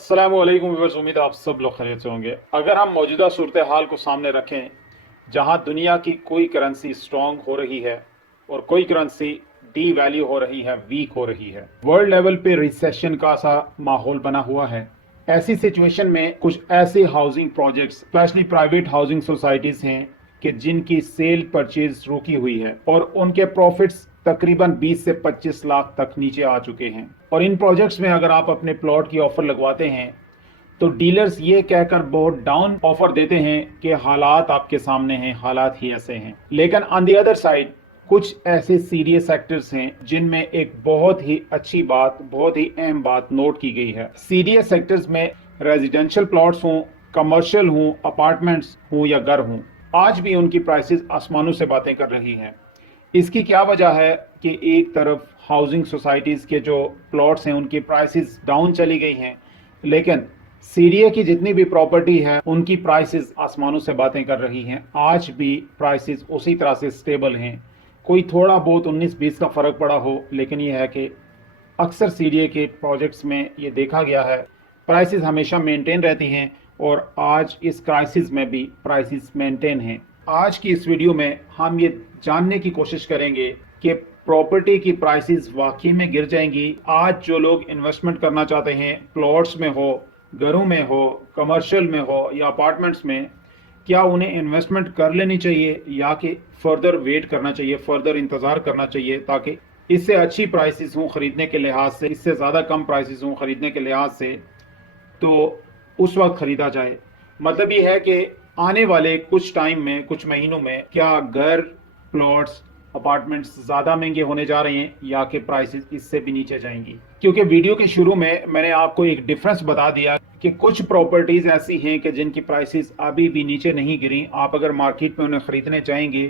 अस्सलाम वालेकुम व्यूअर्स, उम्मीद है आप सब लोग खैरियत से होंगे। अगर हम मौजूदा सूरत हाल को सामने रखें, जहां दुनिया की कोई करेंसी स्ट्रांग हो रही है और कोई करेंसी डी वैल्यू हो रही है, वीक हो रही है, वर्ल्ड लेवल पे रिसेशन का सा माहौल बना हुआ है। ऐसी सिचुएशन में कुछ ऐसे housing projects, specially private housing societies हैं कि जिनकी सेल परचेज रुकी हुई है और उनके प्रॉफिट्स तकरीबन 20 से 25 लाख तक नीचे आ चुके हैं। और इन प्रोजेक्ट्स में अगर आप अपने प्लॉट की ऑफर लगवाते हैं तो डीलर्स ये कहकर बहुत डाउन ऑफर देते हैं कि हालात आपके सामने हैं, हालात ही ऐसे हैं। लेकिन ऑन दी अदर साइड कुछ ऐसे सीरियस सेक्टर्स हैं जिनमें एक बहुत ही अच्छी बात, बहुत ही अहम बात नोट की गई है। सीरियस सेक्टर्स में रेजिडेंशियल प्लॉट्स हों, कमर्शियल हों, अपार्टमेंट्स हों या घर हों, आज भी उनकी प्राइसेस आसमानों से बातें कर रही हैं। इसकी क्या वजह है कि एक तरफ हाउसिंग सोसाइटीज़ के जो प्लॉट्स हैं उनकी प्राइसेस डाउन चली गई हैं, लेकिन सीडीए की जितनी भी प्रॉपर्टी है उनकी प्राइसेस आसमानों से बातें कर रही हैं। आज भी प्राइसेस उसी तरह से स्टेबल हैं। कोई थोड़ा बहुत 19-20 का फ़र्क पड़ा हो, लेकिन ये है कि अक्सर सीडीए के प्रोजेक्ट्स में ये देखा गया है प्राइसेस हमेशा मेंटेन रहती हैं और आज इस क्राइसिस में भी प्राइसेस मेंटेन हैं। आज की इस वीडियो में हम ये जानने की कोशिश करेंगे कि प्रॉपर्टी की प्राइसेस वाकई में गिर जाएंगी। आज जो लोग इन्वेस्टमेंट करना चाहते हैं, प्लॉट्स में हो, घरों में हो, कमर्शियल में हो या अपार्टमेंट्स में, क्या उन्हें इन्वेस्टमेंट कर लेनी चाहिए या कि फर्दर वेट करना चाहिए, फर्दर इंतज़ार करना चाहिए ताकि इससे अच्छी प्राइसेस हों खरीदने के लिहाज से, इससे ज़्यादा कम प्राइसेस हों खरीदने के लिहाज से, तो उस वक्त खरीदा जाए। मतलब ये है कि आने वाले कुछ टाइम में, कुछ महीनों में, क्या घर, प्लॉट्स, अपार्टमेंट्स ज़्यादा महंगे होने जा रहे हैं या कि प्राइसेस इससे भी नीचे जाएंगी। क्योंकि वीडियो के शुरू में मैंने आपको एक डिफरेंस बता दिया कि कुछ प्रॉपर्टीज़ ऐसी हैं कि जिनकी प्राइसेस अभी भी नीचे नहीं गिरी। आप अगर मार्केट में उन्हें ख़रीदने चाहेंगे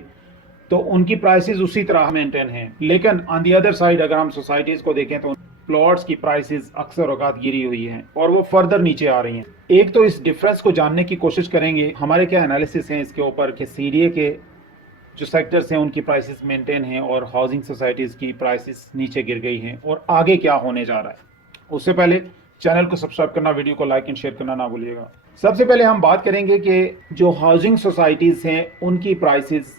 तो उनकी प्राइसेस उसी तरह मेंटेन हैं। लेकिन ऑन दी अदर साइड अगर हम सोसाइटीज़ को देखें तो प्लॉट्स की प्राइसेस अक्सर औकात गिरी हुई हैं और वो फर्दर नीचे आ रही हैं। एक तो इस डिफरेंस को जानने की कोशिश करेंगे, हमारे क्या एनालिसिस हैं इसके ऊपर कि सीडीए के जो सेक्टर्स हैं उनकी प्राइसेस मेंटेन हैं और हाउसिंग सोसाइटीज़ की प्राइसेस नीचे गिर गई हैं और आगे क्या होने जा रहा है। उससे पहले चैनल को सब्सक्राइब करना, वीडियो को लाइक एंड शेयर करना ना भूलिएगा। सबसे पहले हम बात करेंगे कि जो हाउसिंग सोसाइटीज़ हैं उनकी प्राइसेस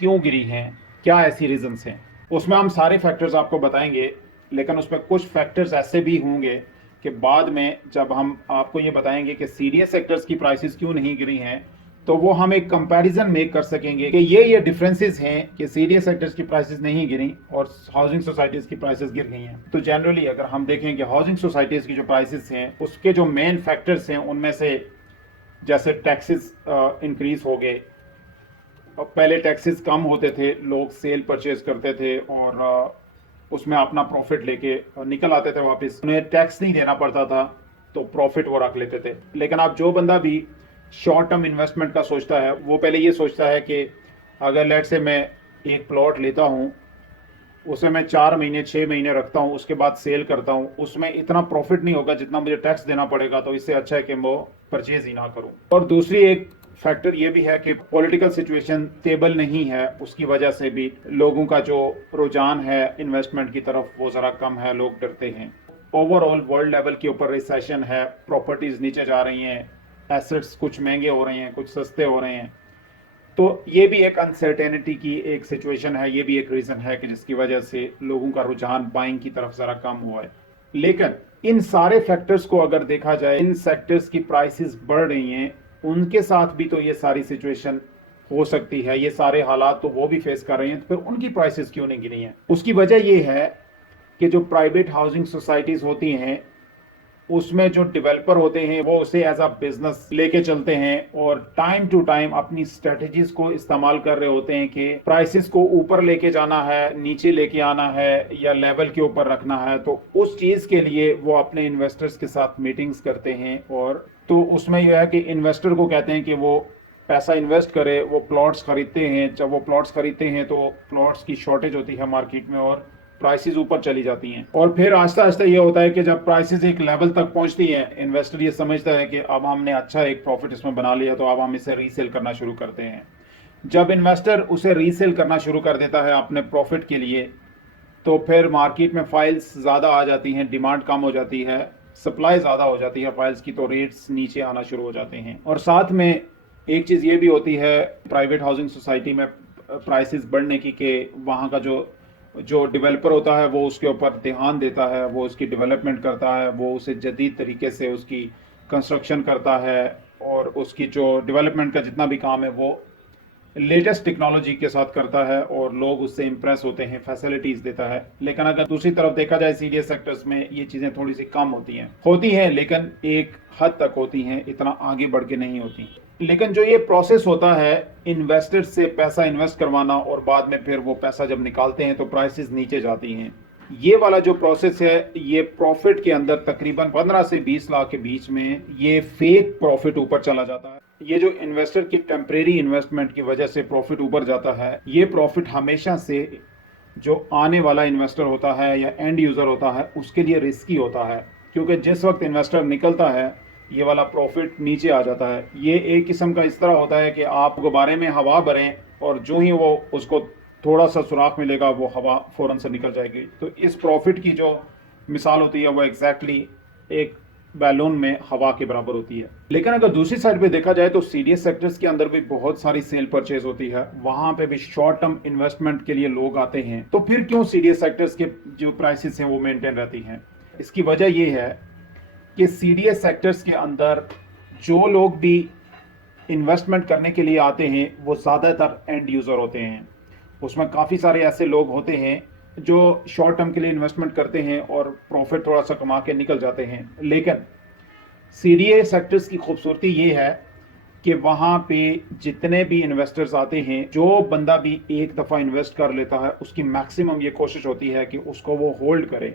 क्यों गिरी हैं, क्या ऐसी रीजंस हैं। उसमें हम सारे फैक्टर्स आपको बताएंगे, लेकिन उसमें कुछ फैक्टर्स ऐसे भी होंगे कि बाद में जब हम आपको ये बताएंगे कि सीरियस सेक्टर्स की प्राइसेस क्यों नहीं गिरी हैं, तो वो हम एक कंपैरिजन मेक कर सकेंगे कि ये डिफरेंसेस हैं कि सीरियस सेक्टर्स की प्राइसेस नहीं गिरी और हाउसिंग सोसाइटीज़ की प्राइसेस गिर गई हैं। तो जनरली अगर हम देखें कि हाउसिंग सोसाइटीज़ की जो प्राइसेस हैं उसके जो मेन फैक्टर्स हैं उनमें से जैसे टैक्सेस इंक्रीज हो गए। पहले टैक्सेस कम होते थे, लोग सेल परचेज करते थे और उसमें अपना प्रॉफिट लेके निकल आते थे वापस, उन्हें टैक्स नहीं देना पड़ता था तो प्रॉफिट वो रख लेते थे। लेकिन अब जो बंदा भी शॉर्ट टर्म इन्वेस्टमेंट का सोचता है वो पहले ये सोचता है कि अगर लेट से मैं एक प्लॉट लेता हूँ, उसे मैं 4 महीने 6 महीने रखता हूँ, उसके बाद सेल करता हूँ, उसमें इतना प्रॉफिट नहीं होगा जितना मुझे टैक्स देना पड़ेगा, तो इससे अच्छा है कि मैं परचेज ही ना करूँ। और दूसरी एक फैक्टर ये भी है कि पॉलिटिकल सिचुएशन स्टेबल नहीं है, उसकी वजह से भी लोगों का जो रुझान है इन्वेस्टमेंट की तरफ वो ज़रा कम है, लोग डरते हैं। ओवरऑल वर्ल्ड लेवल के ऊपर रिसेशन है, प्रॉपर्टीज़ नीचे जा रही हैं, एसेट्स कुछ महंगे हो रहे हैं, कुछ सस्ते हो रहे हैं। तो ये भी एक अनसर्टेनिटी की एक सिचुएशन है, ये भी एक रीज़न है कि जिसकी वजह से लोगों का रुझान बाइंग की तरफ ज़रा कम हुआ है। लेकिन इन सारे फैक्टर्स को अगर देखा जाए, इन सेक्टर्स की प्राइसेस बढ़ रही हैं, उनके साथ भी तो ये सारी सिचुएशन हो सकती है, ये सारे हालात तो वो भी फेस कर रहे हैं, तो फिर उनकी प्राइसेस क्यों नहीं गिरी हैं? उसकी वजह ये है कि जो प्राइवेट हाउसिंग सोसाइटीज़ होती हैं उसमें जो डेवलपर होते हैं वो उसे एज अ बिजनेस लेके चलते हैं और टाइम टू टाइम अपनी स्ट्रेटजीज को इस्तेमाल कर रहे होते हैं कि प्राइसेस को ऊपर लेके जाना है, नीचे लेके आना है या लेवल के ऊपर रखना है। तो उस चीज़ के लिए वो अपने इन्वेस्टर्स के साथ मीटिंग्स करते हैं और तो उसमें यह है कि इन्वेस्टर को कहते हैं कि वो पैसा इन्वेस्ट करे, वो प्लॉट्स खरीदते हैं। जब वो प्लॉट्स खरीदते हैं तो प्लॉट्स की शॉर्टेज होती है मार्केट में और प्राइसेस ऊपर चली जाती हैं और फिर आहिस्ता आहिस्ता ये होता है कि जब प्राइसेस एक लेवल तक पहुंचती है, इन्वेस्टर ये समझता है कि अब हमने अच्छा एक प्रॉफिट इसमें बना लिया, तो अब हम इसे रीसेल करना शुरू करते हैं। जब इन्वेस्टर उसे रीसेल करना शुरू कर देता है अपने प्रॉफिट के लिए, तो फिर मार्केट में फाइल्स ज़्यादा आ जाती हैं, डिमांड कम हो जाती है सप्लाई ज़्यादा हो जाती है फाइल्स की तो रेट्स नीचे आना शुरू हो जाते हैं। और साथ में एक चीज़ ये भी होती है प्राइवेट हाउसिंग सोसाइटी में प्राइसेस बढ़ने की, कि वहाँ का जो जो डेवलपर होता है वो उसके ऊपर ध्यान देता है, वो उसकी डेवलपमेंट करता है, वो उसे जदीद तरीके से उसकी कंस्ट्रक्शन करता है और उसकी जो डेवलपमेंट का जितना भी काम है वो लेटेस्ट टेक्नोलॉजी के साथ करता है और लोग उससे इंप्रेस होते हैं, फैसिलिटीज देता है। लेकिन अगर दूसरी तरफ देखा जाए सीडीएस सेक्टर्स में ये चीज़ें थोड़ी सी कम होती हैं लेकिन एक हद तक होती हैं, इतना आगे बढ़ के नहीं होती। लेकिन जो ये प्रोसेस होता है इन्वेस्टर से पैसा इन्वेस्ट करवाना और बाद में फिर वो पैसा जब निकालते हैं तो प्राइसेस नीचे जाती हैं, ये वाला जो प्रोसेस है ये प्रॉफिट के अंदर तकरीबन 15 से 20 लाख के बीच में ये फेक प्रॉफिट ऊपर चला जाता है। ये जो इन्वेस्टर की टेम्परेरी इन्वेस्टमेंट की वजह से प्रॉफिट ऊपर जाता है, ये प्रॉफिट हमेशा से जो आने वाला इन्वेस्टर होता है या एंड यूज़र होता है उसके लिए रिस्की होता है, क्योंकि जिस वक्त इन्वेस्टर निकलता है ये वाला प्रॉफिट नीचे आ जाता है। ये एक किस्म का इस तरह होता है कि आप गुब्बारे में हवा भरें और जो ही वो उसको थोड़ा सा सुराख मिलेगा वो हवा फ़ौरन से निकल जाएगी। तो इस प्रॉफिट की जो मिसाल होती है वो एग्जैक्टली एक बैलून में हवा के बराबर होती है। लेकिन अगर दूसरी साइड पे देखा जाए तो सीडीएस सेक्टर्स के अंदर भी बहुत सारी सेल परचेज होती है, वहां पे भी शॉर्ट टर्म इन्वेस्टमेंट के लिए लोग आते हैं। तो फिर क्यों सीडीएस सेक्टर्स के जो प्राइसेस हैं वो मेंटेन रहती हैं? इसकी वजह ये है कि सीडीएस सेक्टर्स के अंदर जो लोग भी इन्वेस्टमेंट करने के लिए आते हैं वो ज़्यादातर एंड यूज़र होते हैं। उसमें काफ़ी सारे ऐसे लोग होते हैं जो शॉर्ट टर्म के लिए इन्वेस्टमेंट करते हैं और प्रॉफिट थोड़ा सा कमा के निकल जाते हैं। लेकिन सीडीएस सेक्टर्स की खूबसूरती ये है कि वहाँ पे जितने भी इन्वेस्टर्स आते हैं, जो बंदा भी एक दफ़ा इन्वेस्ट कर लेता है उसकी मैक्सिमम ये कोशिश होती है कि उसको वो होल्ड करे,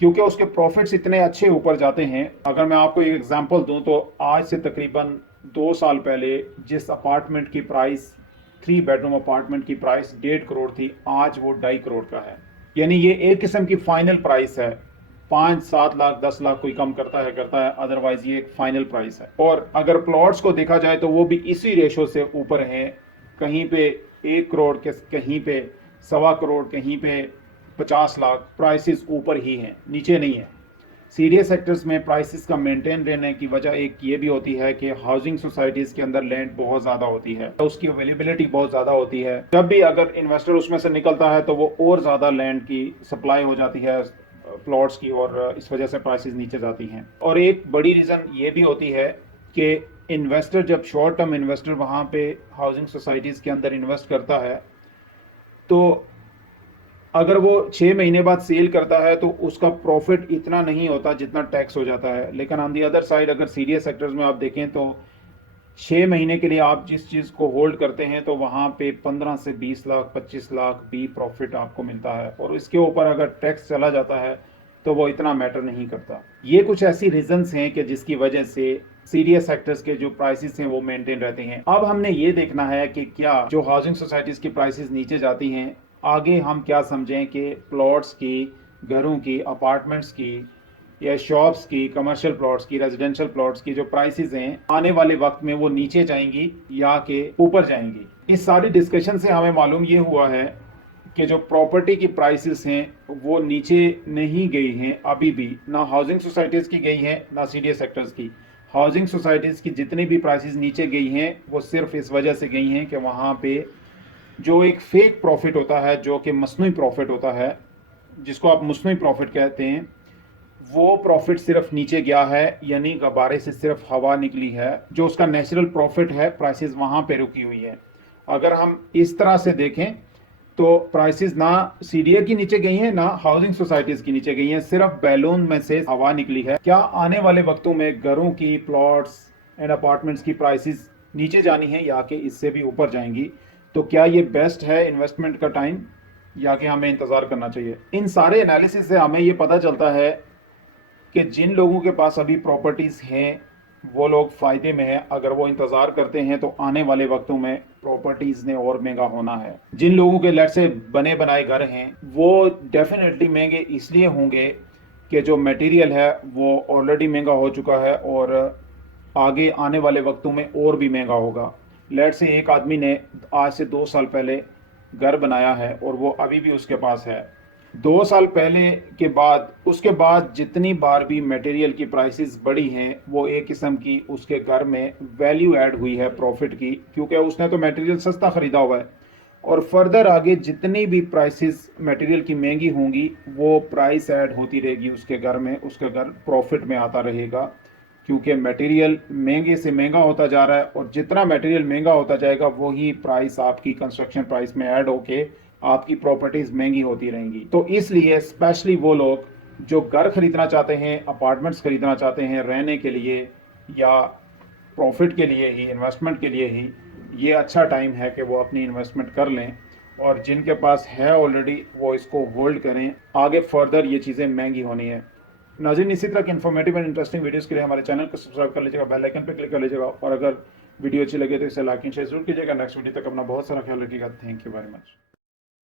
क्योंकि उसके प्रॉफिट्स इतने अच्छे ऊपर जाते हैं। अगर मैं आपको एक एग्जांपल दूं तो आज से तकरीबन 2 साल पहले जिस अपार्टमेंट की प्राइस 3 बेडरूम अपार्टमेंट की प्राइस 1.5 करोड़ थी, आज वो 2.5 करोड़ का है। यानी ये एक किस्म की फाइनल प्राइस है। 5-7 लाख 10 लाख कोई कम करता है, अदरवाइज ये एक फाइनल प्राइस है। और अगर प्लॉट्स को देखा जाए तो वो भी इसी रेशो से ऊपर हैं, कहीं पे 1 करोड़ के, कहीं पे 1.25 करोड़, कहीं पे 50 लाख, प्राइसेस ऊपर ही हैं, नीचे नहीं है। सीडीएस सेक्टर्स में प्राइसेस का मेंटेन रहने की वजह एक ये भी होती है कि हाउसिंग सोसाइटीज़ के अंदर लैंड बहुत ज़्यादा होती है, उसकी अवेलेबिलिटी बहुत ज़्यादा होती है। जब भी अगर इन्वेस्टर उसमें से निकलता है तो वो और ज़्यादा लैंड की सप्लाई हो जाती है प्लॉट्स की, और इस वजह से प्राइसेस नीचे जाती हैं। और एक बड़ी रीज़न ये भी होती है कि इन्वेस्टर जब शॉर्ट टर्म इन्वेस्टर वहाँ पे हाउसिंग सोसाइटीज़ के अंदर इन्वेस्ट करता है तो अगर वो 6 महीने बाद सेल करता है तो उसका प्रॉफिट इतना नहीं होता जितना टैक्स हो जाता है। लेकिन ऑन दी अदर साइड अगर सीडीएस सेक्टर्स में आप देखें तो 6 महीने के लिए आप जिस चीज़ को होल्ड करते हैं तो वहाँ पे 15 से 20 लाख 25 लाख भी प्रॉफिट आपको मिलता है, और इसके ऊपर अगर टैक्स चला जाता है तो वो इतना मैटर नहीं करता। ये कुछ ऐसी रीजंस हैं कि जिसकी वजह से सीडीएस सेक्टर्स के जो प्राइसेस हैं वो मेंटेन रहते हैं। अब हमने ये देखना है कि क्या जो हाउसिंग सोसाइटीज़ की प्राइसेस नीचे जाती हैं, आगे हम क्या समझें कि प्लॉट्स की, घरों की, अपार्टमेंट्स की या शॉप्स की, कमर्शियल प्लॉट्स की, रेजिडेंशियल प्लॉट्स की जो प्राइसेस हैं आने वाले वक्त में वो नीचे जाएंगी या कि ऊपर जाएंगी। इस सारी डिस्कशन से हमें मालूम ये हुआ है कि जो प्रॉपर्टी की प्राइसेस हैं वो नीचे नहीं गई हैं अभी भी, ना हाउसिंग सोसाइटीज़ की गई हैं ना सीडीएस सेक्टर्स की। हाउसिंग सोसाइटीज़ की जितनी भी प्राइसेस नीचे गई हैं वो सिर्फ इस वजह से गई हैं कि वहाँ पे जो एक फेक प्रॉफिट होता है, जो कि मस्नूई प्रॉफिट होता है, जिसको आप मस्नूई प्रॉफिट कहते हैं, वो प्रॉफिट सिर्फ नीचे गया है, यानी गुब्बारे से सिर्फ हवा निकली है। जो उसका नेचुरल प्रॉफिट है प्राइसेस वहाँ पे रुकी हुई है। अगर हम इस तरह से देखें तो प्राइसेस ना सीडीए की नीचे गई हैं ना हाउसिंग सोसाइटीज़ की नीचे गई हैं, सिर्फ बैलून में से हवा निकली है। क्या आने वाले वक्तों में घरों की, प्लॉट्स एंड अपार्टमेंट्स की प्राइसेस नीचे जानी है या कि इससे भी ऊपर जाएंगी? तो क्या ये बेस्ट है इन्वेस्टमेंट का टाइम या कि हमें इंतज़ार करना चाहिए? इन सारे एनालिसिस से हमें ये पता चलता है कि जिन लोगों के पास अभी प्रॉपर्टीज़ हैं वो लोग फ़ायदे में हैं। अगर वो इंतज़ार करते हैं तो आने वाले वक्तों में प्रॉपर्टीज़ ने और महंगा होना है। जिन लोगों के लेट से बने बनाए घर हैं वो डेफिनेटली महंगे इसलिए होंगे कि जो मटेरियल है वो ऑलरेडी महंगा हो चुका है और आगे आने वाले वक्तों में और भी महंगा होगा। लेट से एक आदमी ने आज से 2 साल पहले घर बनाया है और वो अभी भी उसके पास है, 2 साल पहले के बाद उसके बाद जितनी बार भी मटेरियल की प्राइसेस बढ़ी हैं वो एक किस्म की उसके घर में वैल्यू ऐड हुई है प्रॉफिट की, क्योंकि उसने तो मटेरियल सस्ता ख़रीदा हुआ है। और फर्दर आगे जितनी भी प्राइसेस मटेरियल की महंगी होंगी वो प्राइस ऐड होती रहेगी उसके घर में, उसके घर प्रॉफिट में आता रहेगा, क्योंकि मटेरियल महंगे से महंगा होता जा रहा है और जितना मटेरियल महंगा होता जाएगा वही प्राइस आपकी कंस्ट्रक्शन प्राइस में ऐड होके आपकी प्रॉपर्टीज महंगी होती रहेंगी। तो इसलिए स्पेशली वो लोग जो घर खरीदना चाहते हैं, अपार्टमेंट्स खरीदना चाहते हैं रहने के लिए या प्रॉफिट के लिए ही, इन्वेस्टमेंट के लिए ही, ये अच्छा टाइम है कि वो अपनी इन्वेस्टमेंट कर लें। और जिनके पास है ऑलरेडी वो इसको होल्ड करें, आगे फर्दर ये चीज़ें महंगी होनी है। नाज़रीन, इसी तरह की इन्फॉर्मेटिव एंड इंटरेस्टिंग वीडियोस के लिए हमारे चैनल को सब्सक्राइब कर लीजिएगा, बेल आइकन पर क्लिक कर लीजिएगा, और अगर वीडियो अच्छी लगे तो इसे लाइक एंड शेयर जरूर कीजिएगा। नेक्स्ट वीडियो तक अपना बहुत सारा ख्याल रखिएगा। Thank you very much.